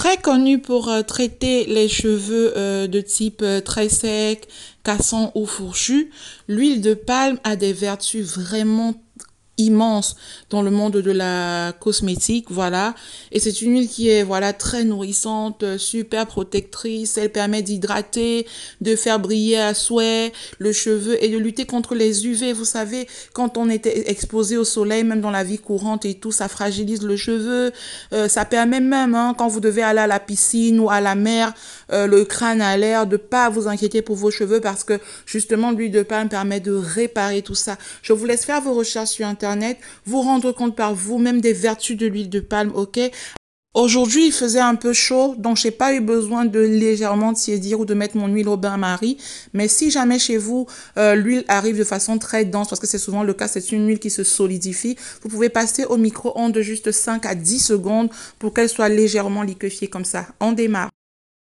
Très connu pour traiter les cheveux de type très sec, cassant ou fourchu. L'huile de palme a des vertus vraiment immense dans le monde de la cosmétique, voilà. Et c'est une huile qui est, voilà, très nourrissante, super protectrice. Elle permet d'hydrater, de faire briller à souhait le cheveu et de lutter contre les UV. Vous savez, quand on est exposé au soleil, même dans la vie courante et tout, ça fragilise le cheveu. Ça permet même, hein, quand vous devez aller à la piscine ou à la mer, le crâne à l'air, de pas vous inquiéter pour vos cheveux parce que justement l'huile de palme permet de réparer tout ça. Je vous laisse faire vos recherches sur Internet, vous rendre compte par vous-même des vertus de l'huile de palme, ok? Aujourd'hui, il faisait un peu chaud, donc j'ai pas eu besoin de légèrement tiédir ou de mettre mon huile au bain-marie. Mais si jamais chez vous, l'huile arrive de façon très dense, parce que c'est souvent le cas, c'est une huile qui se solidifie, vous pouvez passer au micro-ondes de juste 5 à 10 secondes pour qu'elle soit légèrement liquéfiée comme ça. On démarre.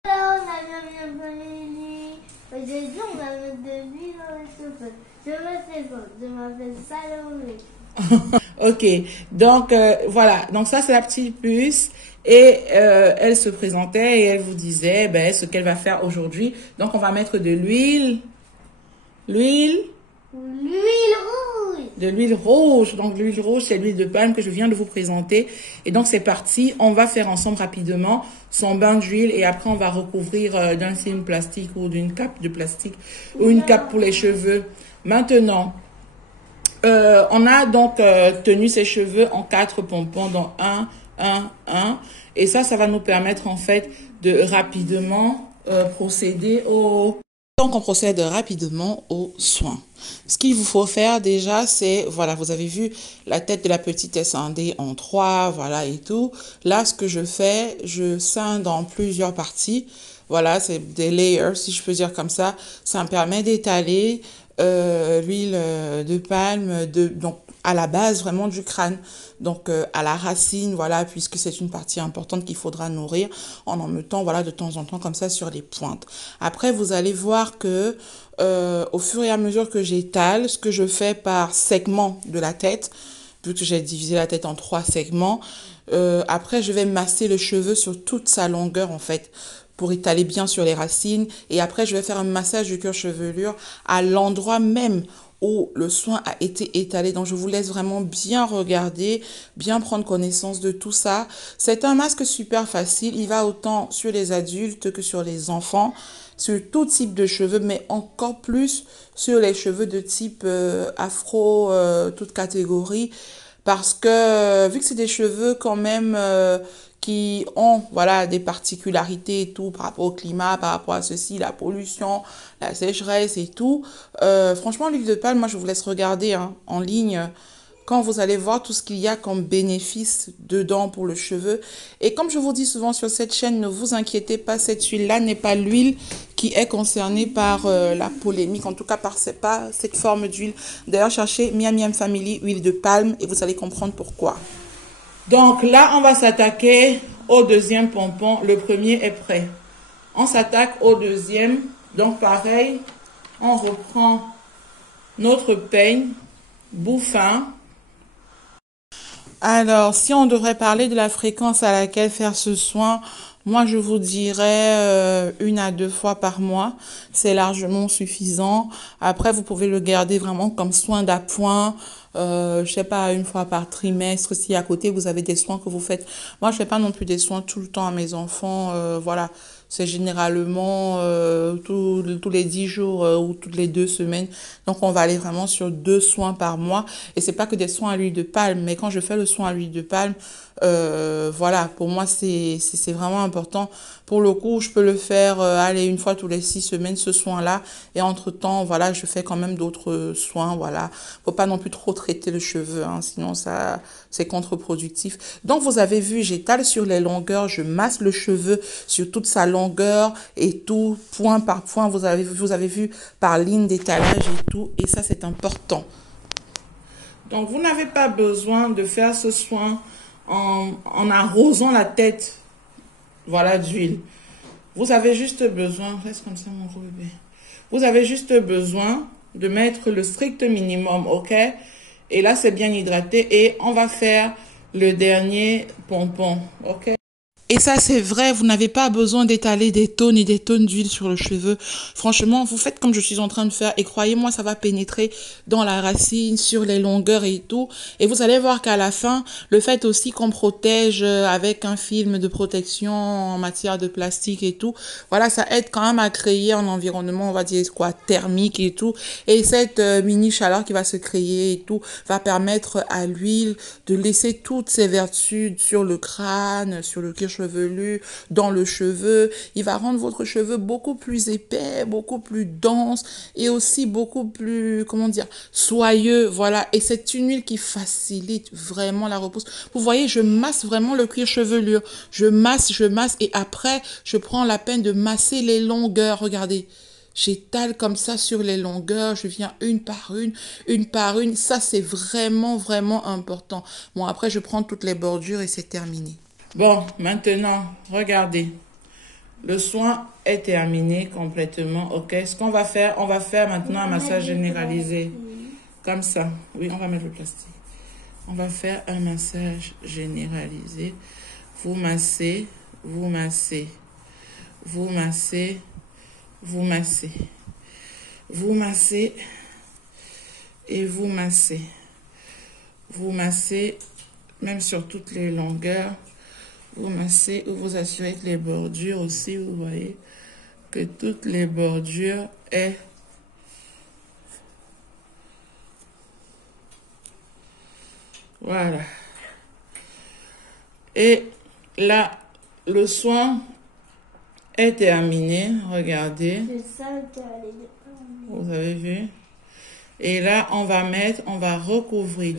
Alors, on a bien famille. Aujourd'hui, on va mettre de l'huile dans les cheveux. Je m'appelle Salomé. Ok, donc voilà, donc ça c'est la petite puce et elle se présentait et elle vous disait ben, ce qu'elle va faire aujourd'hui. Donc on va mettre de l'huile Rouge. de l'huile rouge. Donc l'huile rouge c'est l'huile de palme que je viens de vous présenter. Et donc c'est parti, on va faire ensemble rapidement son bain d'huile et après on va recouvrir d'un film plastique ou d'une cape de plastique ou une cape pour les cheveux. Maintenant, on a donc tenu ses cheveux en 4 pompons, donc 1. Et ça va nous permettre en fait de rapidement procéder au... Donc on procède rapidement aux soins. Ce qu'il vous faut faire déjà, c'est, voilà, vous avez vu la tête de la petite est scindée en 3, voilà et tout. Là, ce que je fais, je scinde en plusieurs parties. Voilà, c'est des layers, si je peux dire comme ça. Ça me permet d'étaler l'huile de palme donc à la base vraiment du crâne, donc à la racine, voilà, puisque c'est une partie importante qu'il faudra nourrir en mettant, voilà, de temps en temps comme ça sur les pointes. Après, vous allez voir que au fur et à mesure que j'étale, ce que je fais par segment de la tête, vu que j'ai divisé la tête en 3 segments, après je vais masser le cheveu sur toute sa longueur en fait, pour étaler bien sur les racines. Et après, je vais faire un massage du cuir chevelure à l'endroit même où le soin a été étalé. Donc, je vous laisse vraiment bien regarder, bien prendre connaissance de tout ça. C'est un masque super facile. Il va autant sur les adultes que sur les enfants, sur tout type de cheveux, mais encore plus sur les cheveux de type afro, toute catégorie. Parce que vu que c'est des cheveux quand même qui ont, voilà, des particularités et tout par rapport au climat, par rapport à ceci, la pollution, la sécheresse et tout. Franchement, l'huile de palme, moi, je vous laisse regarder hein, en ligne quand vous allez voir tout ce qu'il y a comme bénéfice dedans pour le cheveu. Et comme je vous dis souvent sur cette chaîne, ne vous inquiétez pas, cette huile-là n'est pas l'huile qui est concernée par la polémique, en tout cas pas cette forme d'huile. D'ailleurs, cherchez Miam Miam Family, huile de palme, et vous allez comprendre pourquoi. Donc là, on va s'attaquer au deuxième pompon. Le premier est prêt. On s'attaque au deuxième. Donc pareil, on reprend notre peigne, bout fin. Alors, si on devrait parler de la fréquence à laquelle faire ce soin, moi je vous dirais 1 à 2 fois par mois. C'est largement suffisant. Après, vous pouvez le garder vraiment comme soin d'appoint. Je sais pas, 1 fois par trimestre, si à côté vous avez des soins que vous faites. Moi, je fais pas non plus des soins tout le temps à mes enfants, voilà. C'est généralement tous les 10 jours ou toutes les 2 semaines. Donc, on va aller vraiment sur 2 soins par mois. Et c'est pas que des soins à l'huile de palme, mais quand je fais le soin à l'huile de palme, voilà, pour moi, c'est vraiment important. Pour le coup, je peux le faire, aller 1 fois tous les 6 semaines, ce soin-là. Et entre-temps, voilà, je fais quand même d'autres soins, voilà. Faut pas non plus trop traiter le cheveu, hein, sinon ça, c'est contre-productif. Donc, vous avez vu, j'étale sur les longueurs, je masse le cheveu sur toute sa longueur et tout, point par point, vous avez vu par ligne d'étalage et tout. Et ça, c'est important. Donc, vous n'avez pas besoin de faire ce soin en arrosant la tête, voilà, d'huile. Vous avez juste besoin, reste comme ça mon gros bébé. Vous avez juste besoin de mettre le strict minimum, ok? Et là, c'est bien hydraté et on va faire le dernier pompon, ok? Et ça, c'est vrai, vous n'avez pas besoin d'étaler des tonnes et des tonnes d'huile sur le cheveu. Franchement, vous faites comme je suis en train de faire et croyez-moi, ça va pénétrer dans la racine, sur les longueurs et tout. Et vous allez voir qu'à la fin, le fait aussi qu'on protège avec un film de protection en matière de plastique et tout, voilà, ça aide quand même à créer un environnement, on va dire quoi, thermique et tout. Et cette mini chaleur qui va se créer et tout va permettre à l'huile de laisser toutes ses vertus sur le crâne, sur le cuir chevelu, dans le cheveu. Il va rendre votre cheveu beaucoup plus épais, beaucoup plus dense et aussi beaucoup plus, comment dire, soyeux. Voilà. Et c'est une huile qui facilite vraiment la repousse. Vous voyez, je masse vraiment le cuir chevelu. Je masse et après, je prends la peine de masser les longueurs. Regardez. J'étale comme ça sur les longueurs, je viens une par une. Ça, c'est vraiment, vraiment important. Bon, après, je prends toutes les bordures et c'est terminé. Bon, maintenant, regardez. Le soin est terminé complètement, ok? Ce qu'on va faire, on va faire maintenant un massage généralisé. Comme ça. Oui, on va mettre le plastique. On va faire un massage généralisé. Vous massez, vous massez, vous massez, vous massez, vous massez et vous massez. Vous massez, même sur toutes les longueurs. Vous massez ou vous assurez que les bordures aussi, vous voyez, que toutes les bordures aient voilà. Et là, le soin est terminé. Regardez. Vous avez vu? Et là, on va recouvrir.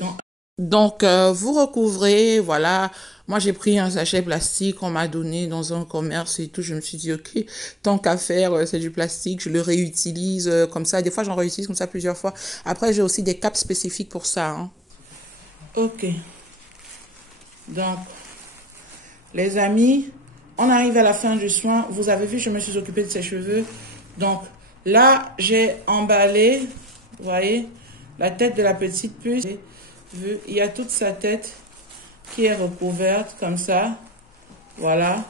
Donc, vous recouvrez, voilà. Moi, j'ai pris un sachet plastique qu'on m'a donné dans un commerce et tout. Je me suis dit, ok, tant qu'à faire, c'est du plastique, je le réutilise comme ça. Des fois, j'en réutilise comme ça plusieurs fois. Après, j'ai aussi des capes spécifiques pour ça. Hein. Ok. Donc, les amis, on arrive à la fin du soin. Vous avez vu, je me suis occupée de ses cheveux. Donc, là, j'ai emballé, vous voyez, la tête de la petite puce. Il y a toute sa tête qui est recouverte comme ça. Voilà.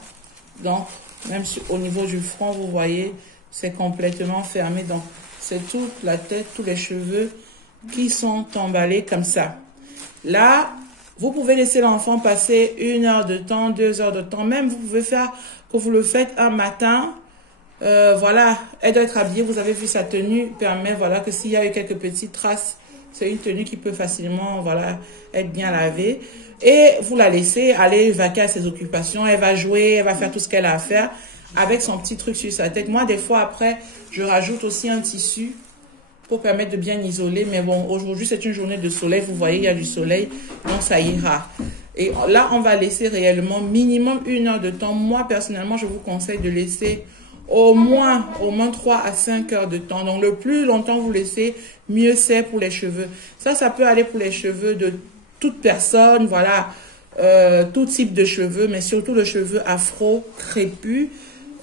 Donc, même au niveau du front, vous voyez, c'est complètement fermé. Donc, c'est toute la tête, tous les cheveux qui sont emballés comme ça. Là, vous pouvez laisser l'enfant passer 1 heure de temps, 2 heures de temps. Même, vous pouvez faire que vous le faites un matin. Voilà, elle doit être habillée. Vous avez vu sa tenue permet, voilà, que s'il y a eu quelques petites traces, c'est une tenue qui peut facilement, voilà, être bien lavée. Et vous la laissez aller vaquer à ses occupations. Elle va jouer, elle va faire tout ce qu'elle a à faire avec son petit truc sur sa tête. Moi, des fois, après, je rajoute aussi un tissu pour permettre de bien isoler. Mais bon, aujourd'hui, c'est une journée de soleil. Vous voyez, il y a du soleil, donc ça ira. Et là, on va laisser réellement minimum 1 heure de temps. Moi, personnellement, je vous conseille de laisser au moins 3 à 5 heures de temps. Donc, le plus longtemps vous laissez, mieux c'est pour les cheveux. Ça peut aller pour les cheveux de toute personne, voilà, tout type de cheveux, mais surtout le cheveu afro crépus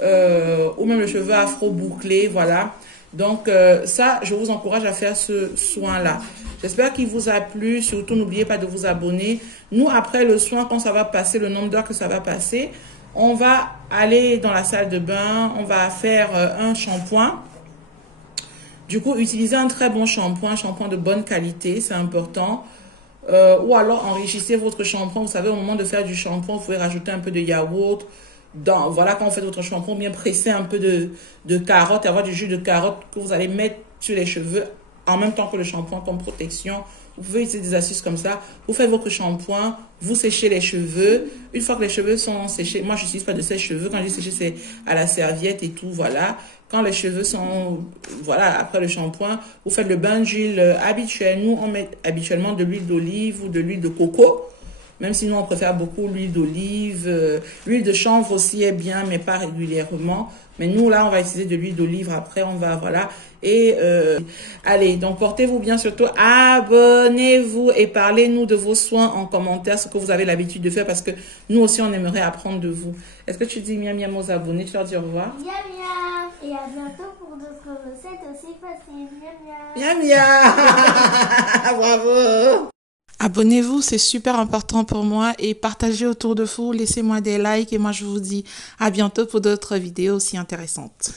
ou même le cheveu afro bouclé, voilà. Donc, ça, je vous encourage à faire ce soin-là. J'espère qu'il vous a plu. Surtout, n'oubliez pas de vous abonner. Nous, après le soin, quand ça va passer, le nombre d'heures que ça va passer, on va aller dans la salle de bain, on va faire un shampoing. Du coup, utilisez un très bon shampoing de bonne qualité, c'est important. Ou alors, enrichissez votre shampoing. Vous savez, au moment de faire du shampoing, vous pouvez rajouter un peu de yaourt. Voilà, quand vous faites votre shampoing, bien presser un peu de carotte, avoir du jus de carotte que vous allez mettre sur les cheveux en même temps que le shampoing comme protection. Vous pouvez utiliser des astuces comme ça. Vous faites votre shampoing, vous séchez les cheveux. Une fois que les cheveux sont séchés, moi, je n'utilise pas de sèche-cheveux. Quand je dis sécher, c'est à la serviette et tout, voilà. Quand les cheveux sont, voilà, après le shampoing, vous faites le bain d'huile habituel. Nous, on met habituellement de l'huile d'olive ou de l'huile de coco. Même si nous, on préfère beaucoup l'huile d'olive. L'huile de chanvre aussi est bien, mais pas régulièrement. Mais nous, là, on va utiliser de l'huile d'olive. Après, on va, voilà. Et allez, donc portez-vous bien, surtout abonnez-vous et parlez-nous de vos soins en commentaire, ce que vous avez l'habitude de faire, parce que nous aussi, on aimerait apprendre de vous. Est-ce que tu dis miam miam aux abonnés? Tu leur dis au revoir? Miam miam. Et à bientôt pour d'autres recettes aussi faciles. Miam miam. Miam miam. Bravo. Abonnez-vous, c'est super important pour moi et partagez autour de vous, laissez-moi des likes et moi je vous dis à bientôt pour d'autres vidéos aussi intéressantes.